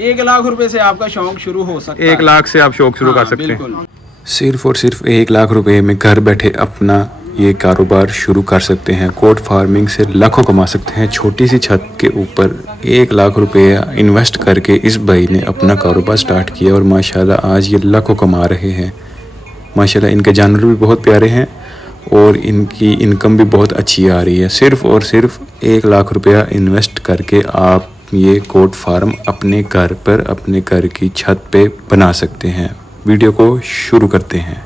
1 लाख रुपए से आपका शौक शुरू हो सकता है। 1 लाख से आप शौक शुरू कर सकते हैं। बिल्कुल। सिर्फ और सिर्फ 1 लाख रुपए में घर बैठे अपना ये कारोबार शुरू कर सकते हैं। कोट फार्मिंग से लाखों कमा सकते हैं। छोटी सी छत के ऊपर 1 लाख रुपए इन्वेस्ट करके इस भाई ने अपना कारोबार स्टार्ट किया और माशाल्लाह आज ये लाखों कमा रहे हैं। माशाल्लाह इनके जानवर भी बहुत प्यारे हैं और इनकी इनकम भी बहुत अच्छी आ रही है। सिर्फ और सिर्फ 1 लाख रुपया इन्वेस्ट करके आप ये कोट फार्म अपने घर पर अपने घर की छत पे बना सकते हैं। वीडियो को शुरू करते हैं।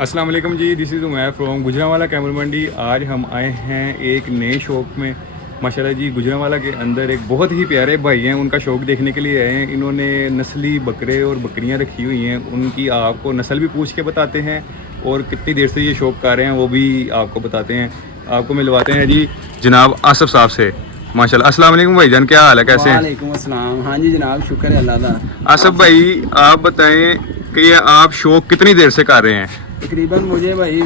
अस्सलाम वालेकुम जी, this is Umair from Gujranwala camel Mandi. आज हम आए हैं एक नए शौक में। माशाल्लाह जी गुजरांवाला के अंदर एक बहुत ही प्यारे भाई हैं, उनका शौक देखने के लिए आए हैं। इन्होंने नस्ली बकरे और बकरियां रखी हुई हैं। उनकी आपको नस्ल भी पूछ के बताते हैं और कितनी देर से ये शौक कर रहे हैं वो भी आपको बताते हैं। आपको मिलवाते हैं जी जनाब आसिफ साहब से। माशाल्लाह। अस्सलाम वालेकुम भाईजान, क्या हाल है, कैसे हैं? वालेकुम अस्सलाम। हाँ जी जनाब, शुक्र है अल्लाह का। आसिफ भाई आप बताएं कि ये आप शौक कितनी देर से कर रहे हैं? तकरीबन मुझे भाई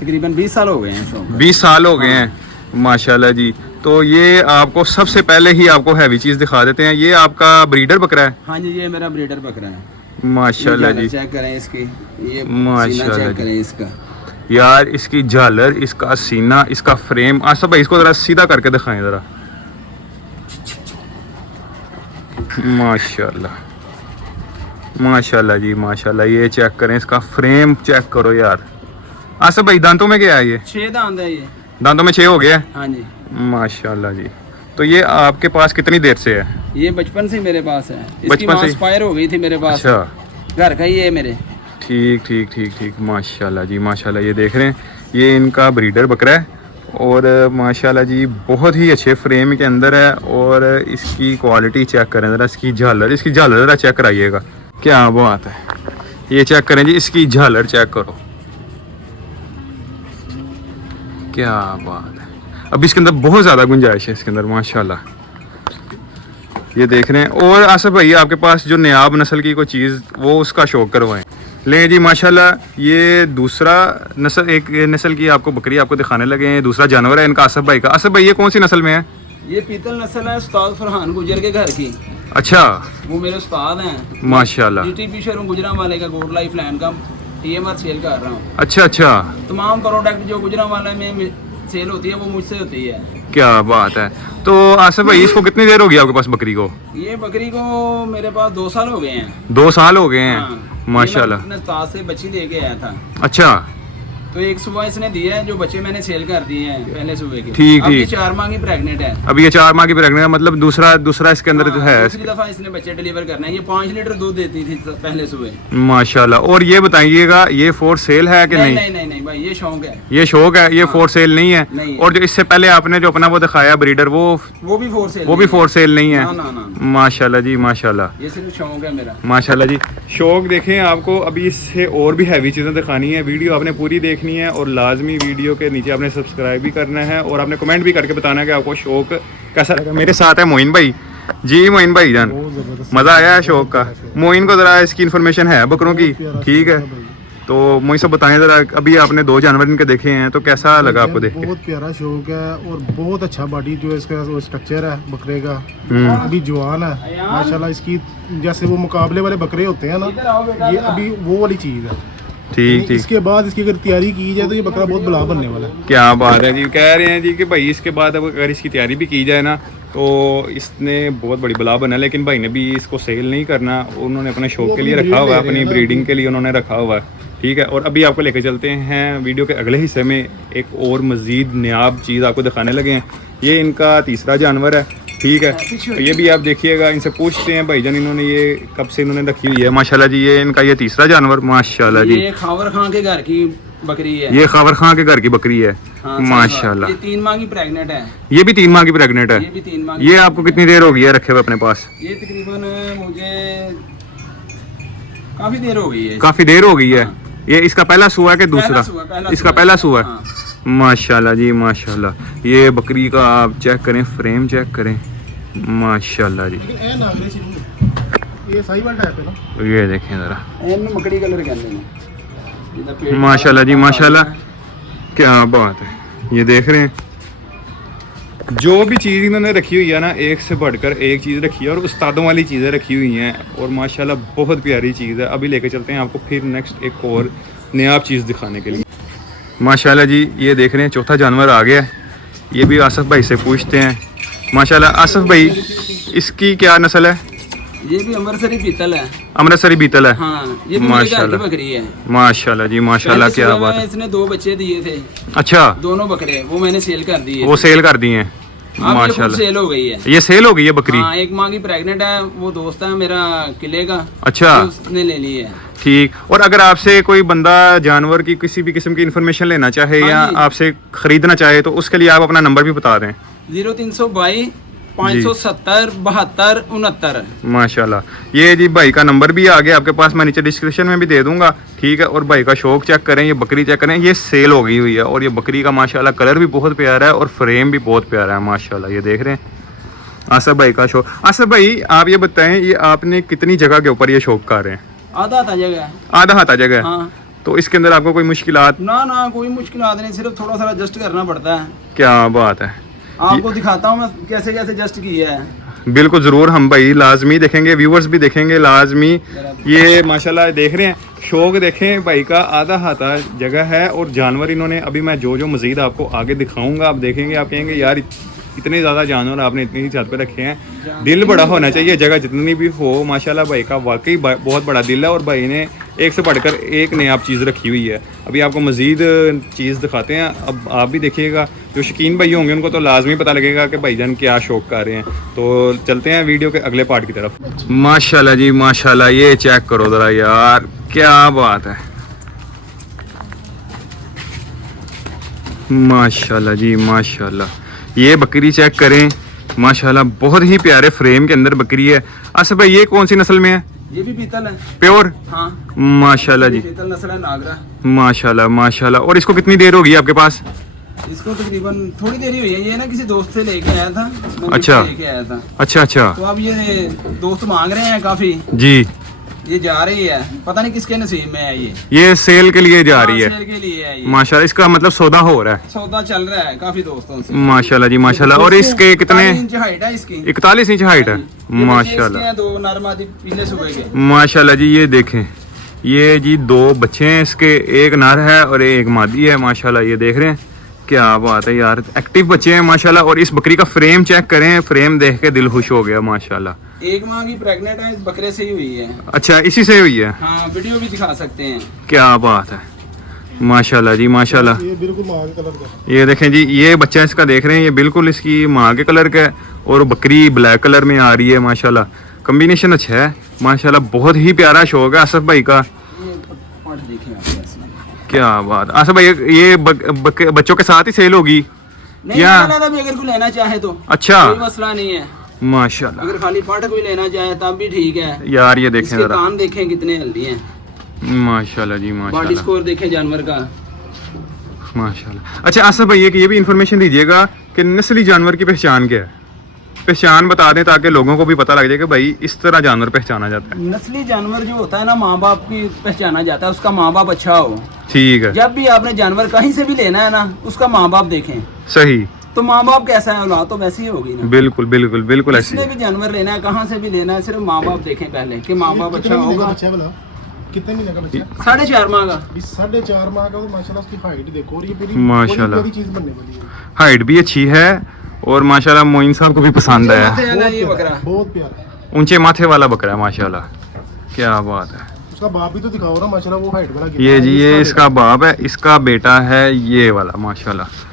तकरीबन 20 साल हो गए हैं शौक। 20 साल हो गए हैं, माशाल्लाह जी। तो ये आपको सबसे पहले ही आपको हैवी चीज़ दिखा देते हैं। ये आपका ब्रीडर बकरा है? हाँ जी, ये मेरा ब्रीडर बकरा है। माशाल्लाह जी। चेक करें इसकी, ये माशाल्लाह चेक जी। करें इसका। यार इसकी झालर, इसका सीना, इसका फ्रेम। आसिफ भाई इसको ज़रा सीधा करके दिखाएं ज़रा। माशाल्लाह माशाल्लाह जी माशाल्लाह। ये चेक करें, इसका फ्रेम चेक करो यार। आसिफ भाई दांतों में क्या है? ये 6 दांत है। ये दांतों में 6 हो गया है। हाँ जी माशाल्लाह जी। तो ये आपके पास कितनी देर से है? ये बचपन से मेरे पास है। इसकी बचपन मां से? एक्सपायर हो गई थी मेरे पास। अच्छा, घर का ही है मेरे। ठीक ठीक ठीक ठीक। माशाल्लाह जी माशाल्लाह। ये देख रहे हैं, ये इनका ब्रीडर बकरा है और माशाल्लाह जी बहुत ही अच्छे फ्रेम के अंदर है। और इसकी क्वालिटी चेक करें ज़रा, इसकी झालर ज़रा चेक कराइएगा। क्या बात है, ये चेक करें जी, इसकी झालर चेक करो, क्या बात है। अब इसके अंदर बहुत ज़्यादा गुंजाइश है इसके अंदर माशाल्लाह। ये देख रहे हैं। और आसिफ भाई आपके पास जो नयाब नस्ल की कोई चीज़ वो उसका शौक करवाएं। लें जी माशाल्लाह। ये दूसरा नस्ल, एक नस्ल की आपको बकरी आपको दिखाने लगे हैं। दूसरा जानवर है इनका आसिफ भाई का। आसिफ भाई ये कौन सी नस्ल में है? ये पीतल नस्ल है उस्ताद फरहान गुजर के घर की। अच्छा, वो मेरे उस्ताद हैं माशाल्लाह। जीटीपी शोरूम गुजरांवाले का गोल्ड लाइफ लाइन का टीएमआर सेल कर रहा हूँ। अच्छा अच्छा, तमाम प्रोडक्ट जो गुजरांवाले में सेल होती है वो मुझसे होती है। क्या बात है। तो आसिफ भाई इसको कितनी देर होगी आपके पास बकरी को? ये बकरी को मेरे पास 2 साल हो गए हैं। 2 साल हो गए हैं। हाँ, माशाल्लाह। मैं उस्ताद से बच्ची लेके आया था। अच्छा, तो एक सुबह इसने दिया है, जो बच्चे मैंने सेल कर दिए हैं पहले सुबह के। ठीक अब ये ठीक। 4 माह की प्रेग्नेंट है। अभी ये 4 माह की प्रेग्नेंट है, मतलब दूसरा इसके अंदर जो है। दूसरी दफा इसने बच्चे डिलीवर करना है। ये 5 लीटर दूध देती थी पहले सुबह। माशाल्लाह। और ये बताइएगा, ये फॉर सेल है कि नहीं? नहीं नहीं नहीं भाई, ये शौक है। ये शौक है, ये फॉर सेल नहीं है। नहीं है। और जो इससे पहले आपने जो अपना वो दिखाया ब्रीडर, वो भी फोर सेल, वो भी फॉर सेल नहीं है। ना ना ना, माशाल्लाह जी माशाल्लाह। ये सिर्फ शौक है मेरा। माशाल्लाह जी। शौक देखें, आपको अभी इससे और भी हैवी चीज़ें दिखानी है। वीडियो आपने पूरी देखनी है और लाजमी वीडियो के नीचे आपने सब्सक्राइब भी करना है और आपने कमेंट भी करके बताना है कि आपको शौक कैसा लगा। मेरे साथ है मोइन भाई जी। मोइन भाई जान, मज़ा आया है शौक का? मोइन को ज़रा इसकी इन्फॉर्मेशन है बकरों की, ठीक है? तो मोइन सब बताएं ज़रा, अभी आपने 2 जानवर इनके देखे हैं तो कैसा लगा आपको देख के? बहुत प्यारा शौक है और बहुत अच्छा बॉडी जो इसका वो स्ट्रक्चर है बकरे का। अभी जवान है माशाल्लाह। इसकी जैसे वो मुकाबले वाले बकरे होते हैं ना, ये अभी वो वाली चीज़ है। ठीक ठीक। इसके बाद इसकी अगर तैयारी की जाए तो ये बकरा बहुत बड़ा बनने वाला है। क्या बात है जी। कह रहे हैं जी कि भाई इसके बाद अब अगर इसकी तैयारी भी की जाए ना तो इसने बहुत बड़ी बला बना। लेकिन भाई ने भी इसको सेल नहीं करना, उन्होंने अपने शौक के लिए रखा हुआ है, अपनी ब्रीडिंग के लिए उन्होंने रखा हुआ है, ठीक है? और अभी आपको लेके चलते हैं वीडियो के अगले हिस्से में। एक और मज़ीद नायाब चीज़ आपको दिखाने लगे हैं। ये इनका तीसरा जानवर है, ठीक है? तो ये भी आप देखिएगा। इनसे पूछते हैं भाईजान इन्होंने ये कब से इन्होंने रखी हुई है। माशाल्लाह जी, ये इनका ये तीसरा जानवर माशाल्लाह जी। ये खावर खां के घर की बकरी है। ये खावर खां के घर की बकरी है। हाँ, माशाल्लाह। ये 3 माह की प्रेग्नेंट है। ये भी 3 माह की प्रेग्नेंट है। ये भी 3 माह। ये आपको कितनी देर हो गई है रखे हुए अपने पास? ये तकरीबन मुझे काफी देर हो गई है। काफी देर हो गई है। ये इसका पहला सुआ है कि दूसरा? इसका पहला सुआ है। हाँ। माशाल्लाह जी माशाल्लाह। ये बकरी का आप चेक करें, फ्रेम चेक करें, माशाल्लाह जी। ये सही वाला टाइप है ना। ये देखें ज़रा, इन्हें मकड़ी कलर कहते हैं। माशाल्लाह जी माशाल्लाह। क्या बात है। ये देख रहे हैं, जो भी चीज़ इन्होंने रखी हुई है ना, एक से बढ़कर एक चीज़ रखी है और उस्तादों वाली चीज़ें रखी हुई हैं और माशाल्लाह बहुत प्यारी चीज़ है। अभी लेके चलते हैं आपको फिर नेक्स्ट एक और नया चीज़ दिखाने के लिए। माशाल्लाह जी ये देख रहे हैं चौथा जानवर आ गया है। ये भी आसफ भाई से पूछते हैं। माशाल्लाह आसफ भाई इसकी क्या नस्ल है? ये भी अमृतसरी पीतल है। अमृतसरी बीतल है। हाँ, ये भी मेरे घर की बकरी है। माशाल्लाह जी माशाल्लाह, क्या बात है। इसने 2 बच्चे दिए थे। अच्छा, दोनों बकरे वो मैंने सेल कर दिए। वो सेल कर दिए हैं माशाल्लाह। सेल हो गई है, ये सेल हो गई है बकरी। हाँ, 1 माह की प्रेग्नेंट है। वो दोस्त है मेरा किले का। अच्छा, उसने ले ली है। ठीक। और अगर आपसे कोई बंदा जानवर की किसी भी किस्म की इन्फॉर्मेशन लेना चाहे या आपसे खरीदना चाहे तो उसके लिए आप अपना नंबर भी बता दें। 0322 570 72 69। माशाल्लाह, ये जी भाई का नंबर भी आ गया आपके पास, मैं नीचे डिस्क्रिप्शन में भी दे दूंगा। ठीक है, और भाई का शौक चेक करें, ये बकरी चेक करें, ये सेल हो गई हुई है और ये बकरी का माशाल्लाह कलर भी बहुत प्यारा है और फ्रेम भी बहुत प्यारा है माशाल्लाह। ये देख रहे हैं आसफ भाई का शौक। आसफ भाई आप ये बताएं, ये आपने कितनी जगह के ऊपर ये शौक कर रहे हैं? आधा जगह है। आधा हाथा जगह है। हाँ। तो इसके अंदर आपको कोई मुश्किलात? ना कोई मुश्किलात नहीं, सिर्फ थोड़ा सा एडजस्ट करना पड़ता है। क्या बात है। आपको दिखाता हूँ मैं कैसे कैसे एडजस्ट किया है। बिल्कुल ज़रूर, हम भाई लाजमी देखेंगे, व्यूवर्स भी देखेंगे लाजमी। ये माशाल्लाह देख रहे हैं शौक, देखें भाई का आधा हाथा जगह है और जानवर इन्होंने अभी मैं जो मज़ीद आपको आगे दिखाऊंगा आप देखेंगे, आप कहेंगे यार इतने ज़्यादा जानवर आपने इतनी ही छत पे रखे हैं। दिल बड़ा होना चाहिए, जगह जितनी भी हो। माशाल्लाह भाई का वाकई बहुत बड़ा दिल है और भाई ने एक से बढ़कर एक नई आप चीज़ रखी हुई है। अभी आपको मज़ीद चीज़ दिखाते हैं, अब आप भी देखिएगा। जो शौकीन भाई होंगे उनको तो लाजमी पता लगेगा कि भाईजान क्या शौक कर रहे हैं। तो चलते हैं वीडियो के अगले पार्ट की तरफ। माशाल्लाह जी माशाल्लाह, ये चेक करो ज़रा यार, क्या बात है। माशाल्लाह जी माशाल्लाह, ये बकरी चेक करें माशाल्लाह, बहुत ही प्यारे फ्रेम के अंदर बकरी है। अच्छा भाई ये कौन सी नस्ल में है? ये भी पीतल है। प्योर? हाँ। माशाल्लाह जी, पीतल नस्ल है, नागरा। माशाल्लाह माशाल्लाह। और इसको कितनी देर होगी आपके पास? इसको तकरीबन थोड़ी देर ही हुई है। ये ना किसी दोस्त से लेके आया था। अच्छा लेके आया था। अच्छा। तो अब ये दोस्त मांग रहे हैं काफी जी। ये जा रही है, पता नहीं किसके नसीब में है। ये सेल के लिए जा रही है। सेल के लिए है ये। माशाल्लाह, इसका मतलब सौदा हो रहा है। सौदा चल रहा है काफी दोस्तों से। माशाल्लाह जी माशाल्लाह। और इसके कितने? 41 इंच हाइट है इसकी। 41 इंच हाइट है माशाल्लाह। 2 नर मादी पीले सुबह के। माशाल्लाह जी, ये देखें, ये जी 2 बच्चे हैं इसके, एक नर है और एक मादी है माशाल्लाह। ये देख रहे हैं, क्या बात है यार, एक्टिव बच्चे हैं माशाल्लाह। और इस बकरी का फ्रेम चेक करें, फ्रेम देख के दिल खुश हो गया माशाल्लाह। 1 माह की प्रेग्नेंट है, इस बकरे से ही हुई है। अच्छा, इसी से हुई है? हाँ, वीडियो भी दिखा सकते हैं। क्या बात है माशाल्लाह जी माशाल्लाह। ये बिल्कुल माँ के कलर का। ये देखें जी, ये बच्चा इसका देख रहे हैं, ये बिल्कुल इसकी माँ के कलर का है और बकरी ब्लैक कलर में आ रही है माशाल्लाह। कम्बिनेशन अच्छा है माशाल्लाह, बहुत ही प्यारा शौक है आसफ भाई का। क्या बात। आसफ भाई ये बच्चों के साथ ही सेल होगी या भी अगर कोई लेना चाहे तो? अच्छा, कोई मसला नहीं है माशाल्लाह। अगर खाली पाठ कोई लेना चाहे तब भी ठीक है यार। ये देखें इसके जरा, कान देखें कितने हेल्दी हैं माशाल्लाह जी बॉडी माशाल्लाह स्कोर देखें जानवर का माशाल्लाह। अच्छा आसफ भाई ये भी इंफॉर्मेशन दीजिएगा कि नस्ली जानवर की पहचान क्या है? पहचान बता दें ताकि लोगों को भी पता लग जाए कि भाई इस तरह जानवर पहचाना जाता है। नस्ली जानवर जो होता है ना, माँ बाप की पहचाना जाता है, उसका माँ बाप अच्छा हो। ठीक है। जब भी आपने जानवर कहीं से भी लेना है ना, उसका माँ बाप देखें। सही। तो माँ बाप कैसा है, औलाद तो वैसी ही होगी ना। बिल्कुल बिल्कुल बिल्कुल ऐसी। जिसने भी जानवर लेना है, कहाँ से भी लेना है, सिर्फ माँ बाप देखें पहले कि माँ बाप अच्छा होगा। कितने महीने का बच्चा? 4.5 माह का। 4.5 माह का। माशाल्लाह उसकी हाइट देखो, और ये पूरी माशाल्लाह चीज बनने वाली है। हाइट भी अच्छी है और माशाल्लाह मोइन साहब को भी पसंद आया। ये बकरा बहुत प्यारा, ऊंचे माथे वाला बकरा है माशाल्लाह, क्या बात है। उसका बाप भी तो दिखाओ ना माशाल्लाह, वो हाइट वाला। ये जी, ये इसका बाप है, इसका बेटा है ये वाला माशाल्लाह।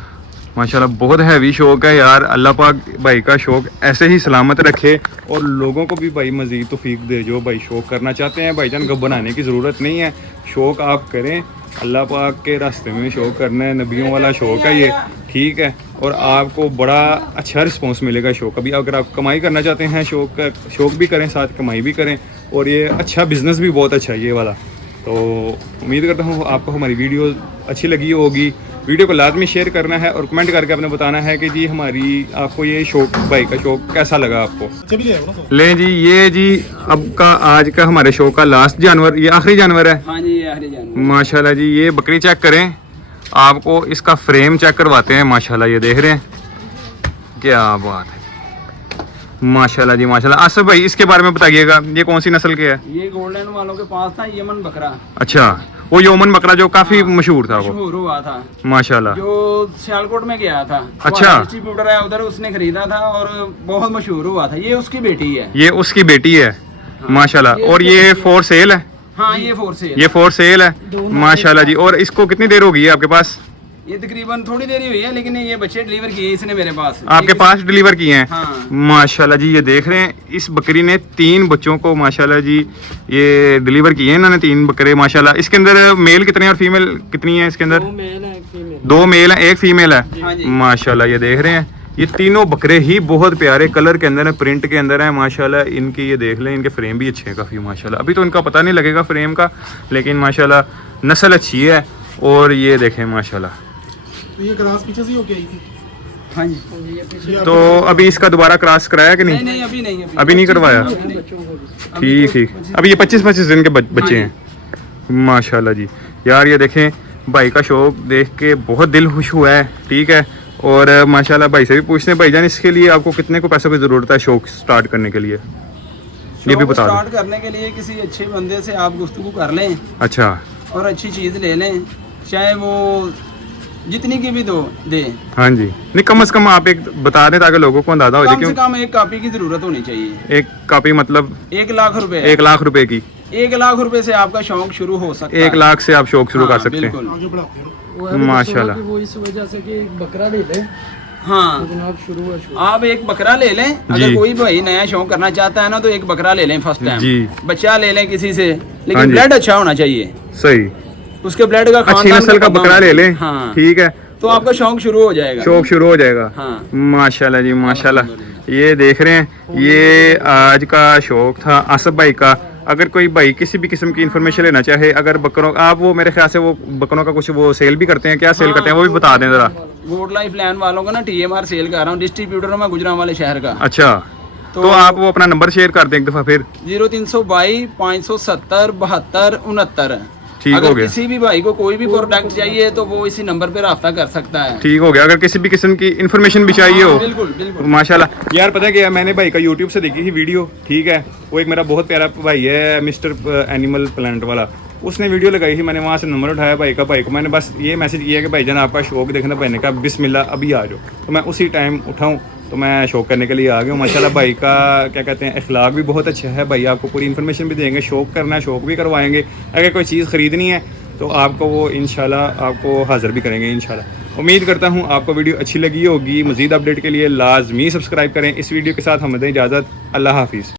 माशाल्लाह बहुत हैवी शौक है यार। अल्लाह पाक भाई का शौक ऐसे ही सलामत रखे और लोगों को भी भाई मज़ीद तौफीक दे। जो भाई शौक करना चाहते हैं, भाईजान को बनाने की ज़रूरत नहीं है, शौक आप करें। अल्लाह पाक के रास्ते में शौक करना है, नबियों वाला शौक है ये, ठीक है। और आपको बड़ा अच्छा रिस्पॉन्स मिलेगा शौक। अभी अगर आप कमाई करना चाहते हैं, शौक भी करें, साथ कमाई भी करें, और ये अच्छा बिज़नेस भी बहुत अच्छा है ये वाला। तो उम्मीद करता हूँ आपको हमारी वीडियो अच्छी लगी होगी। वीडियो को लाजमी शेयर करना है और कमेंट करके आपने बताना है कि जी हमारी आपको ये शौक, भाई का शौक कैसा लगा आपको। लें जी, ये जी अब का आज का हमारे शो का लास्ट जानवर, ये आखिरी जानवर है। हाँ जी, ये आखिरी जानवर माशाल्लाह जी। ये बकरी चेक करें, आपको इसका फ्रेम चेक करवाते हैं माशाल्लाह। ये देख रहे हैं क्या बात है, माशाल्लाह जी माशाल्लाह। आसिफ भाई इसके बारे में बताइएगा, ये कौन सी नस्ल के है? ये गोल्डन वालों के पास था यमन बकरा, अच्छा, वो यमन बकरा जो काफी मशहूर था वो, मशहूर हुआ था, माशाल्लाह। जो सियालकोट में गया था। अच्छा। डिस्ट्रीब्यूटर है उधर, उसने खरीदा था और बहुत मशहूर हुआ था। ये उसकी बेटी है। ये उसकी बेटी है, माशाल्लाह। और ये फॉर सेल है? हाँ, ये फोर सेल। ये फॉर सेल है, माशाल्लाह जी। और इसको कितनी देर हो गई है आपके पास? ये तकरीबन थोड़ी देरी हुई है, लेकिन ये बच्चे डिलीवर किए इसने मेरे पास। आपके पास डिलीवर किए हैं? हाँ। माशाल्लाह जी, ये देख रहे हैं इस बकरी ने 3 बच्चों को माशाल्लाह जी ये डिलीवर किए हैं इन्होंने, 3 बकरे माशाल्लाह। इसके अंदर मेल कितने और फीमेल कितनी है इसके अंदर? 2 मेल है, 1 फीमेल हाँ है, जी। माशाल्लाह। ये देख रहे हैं ये तीनों बकरे ही बहुत प्यारे कलर के अंदर है, प्रिंट के अंदर है माशाल्लाह। इनकी ये देख लें, इनके फ्रेम भी अच्छे हैं काफ़ी माशाल्लाह। अभी तो इनका पता नहीं लगेगा फ्रेम का, लेकिन माशाल्लाह नस्ल अच्छी है। और ये देखें माशाल्लाह, ये क्रॉस पीछे से ही होके आई थी। हाँ जी। तो अभी इसका दोबारा क्रॉस कराया कि नहीं नहीं? नहीं, अभी नहीं, अभी नहीं करवाया? ठीक ठीक। अभी ये 25-25 दिन के बच्चे हैं, माशाल्लाह जी। यार ये देखें, भाई का शौक देख के बहुत दिल खुश हुआ है, ठीक है। और माशाल्लाह भाई से भी पूछते हैं, भाईजान इसके लिए आपको कितने को पैसों की ज़रूरत है शौक स्टार्ट करने के लिए, ये भी बता स्टार्ट दें। करने के लिए किसी अच्छे बंदे से आप गुफ्तगू कर लें अच्छा, और अच्छी चीज़ ले लें, चाहे वो जितनी की भी दे। हाँ जी। नहीं, कम से कम आप एक बता दें ताकि लोगों को अंदाजा हो जाए। कम से क्यों? कम एक कॉपी की जरूरत होनी चाहिए। एक कॉपी मतलब 1 लाख रुपए। 1 लाख रुपए की? 1 लाख रुपए से आपका शौक शुरू हो सकता है। 1 लाख से आप शौक शुरू हाँ, कर सकते हैं, बिल्कुल। आगे बढ़ाते हैं। माशाल्लाह। वो इस वजह से कि एक बकरा ले ले, हाँ, जनाब शुरू है शुरू। आप एक बकरा ले लें। जी। अगर कोई भाई नया शौक करना चाहता है ना, तो एक बकरा ले लें फर्स्ट जी। टाइम। बच्चा ले लें किसी से, हाँ लेकिन जी। ब्लड अच्छा होना चाहिए। सही, उसके ब्लड का अच्छी खानदान नस्ल का मुकम्मल बकरा ले लें, हाँ, ठीक है, तो आपका शौक शुरू हो जाएगा। शौक शुरू हो जाएगा। हाँ। माशाल्लाह जी माशाल्लाह। ये देख रहे हैं, ये आज का शौक था आसिफ भाई का। अगर कोई भाई किसी भी किस्म की इन्फॉर्मेशन लेना चाहे, अगर बकरों, आप वो मेरे ख्याल से वो बकरों का कुछ वो सेल भी करते हैं, क्या सेल करते हैं वो भी बता दें ज़रा। गोड लाइफ लैंड वालों का ना TMR सेल कर रहा हूँ, डिस्ट्रीब्यूटर हूँ मैं गुजरांवाले शहर का। अच्छा, तो आप वो अपना नंबर शेयर कर दें एक दफ़ा फिर। 0322 570 72 69। ठीक हो अगर गया। किसी भी भाई को कोई भी प्रोडक्ट चाहिए तो वो इसी नंबर पे राब्ता कर सकता है। ठीक हो गया। अगर किसी भी किस्म की इन्फॉर्मेशन भी चाहिए हो, बिल्कुल बिल्कुल। माशाल्लाह। यार पता है क्या, मैंने भाई का यूट्यूब से देखी थी वीडियो, ठीक है। वो एक मेरा बहुत प्यारा भाई है मिस्टर एनिमल प्लानट वाला, उसने वीडियो लगाई थी। मैंने वहाँ से नंबर उठाया भाई को मैंने बस ये मैसेज किया कि भाईजान आपका शौक देखना। भाई ने कहा बिस्मिल्लाह अभी आ जाओ, तो मैं उसी टाइम उठाऊँ, तो मैं शौक करने के लिए आ गया हूँ। माशाल्लाह भाई का क्या कहते हैं अखलाक भी बहुत अच्छा है। भाई आपको पूरी इन्फॉर्मेशन भी देंगे, शौक करना है शौक भी करवाएंगे। अगर कोई चीज़ ख़रीदनी है तो आपको वो इंशाल्लाह आपको हाज़िर भी करेंगे इंशाल्लाह। उम्मीद करता हूँ आपको वीडियो अच्छी लगी होगी। मज़ीद अपडेट के लिए लाजमी सब्सक्राइब करें। इस वीडियो के साथ हमें दें इजाज़त। अल्लाह हाफिज़।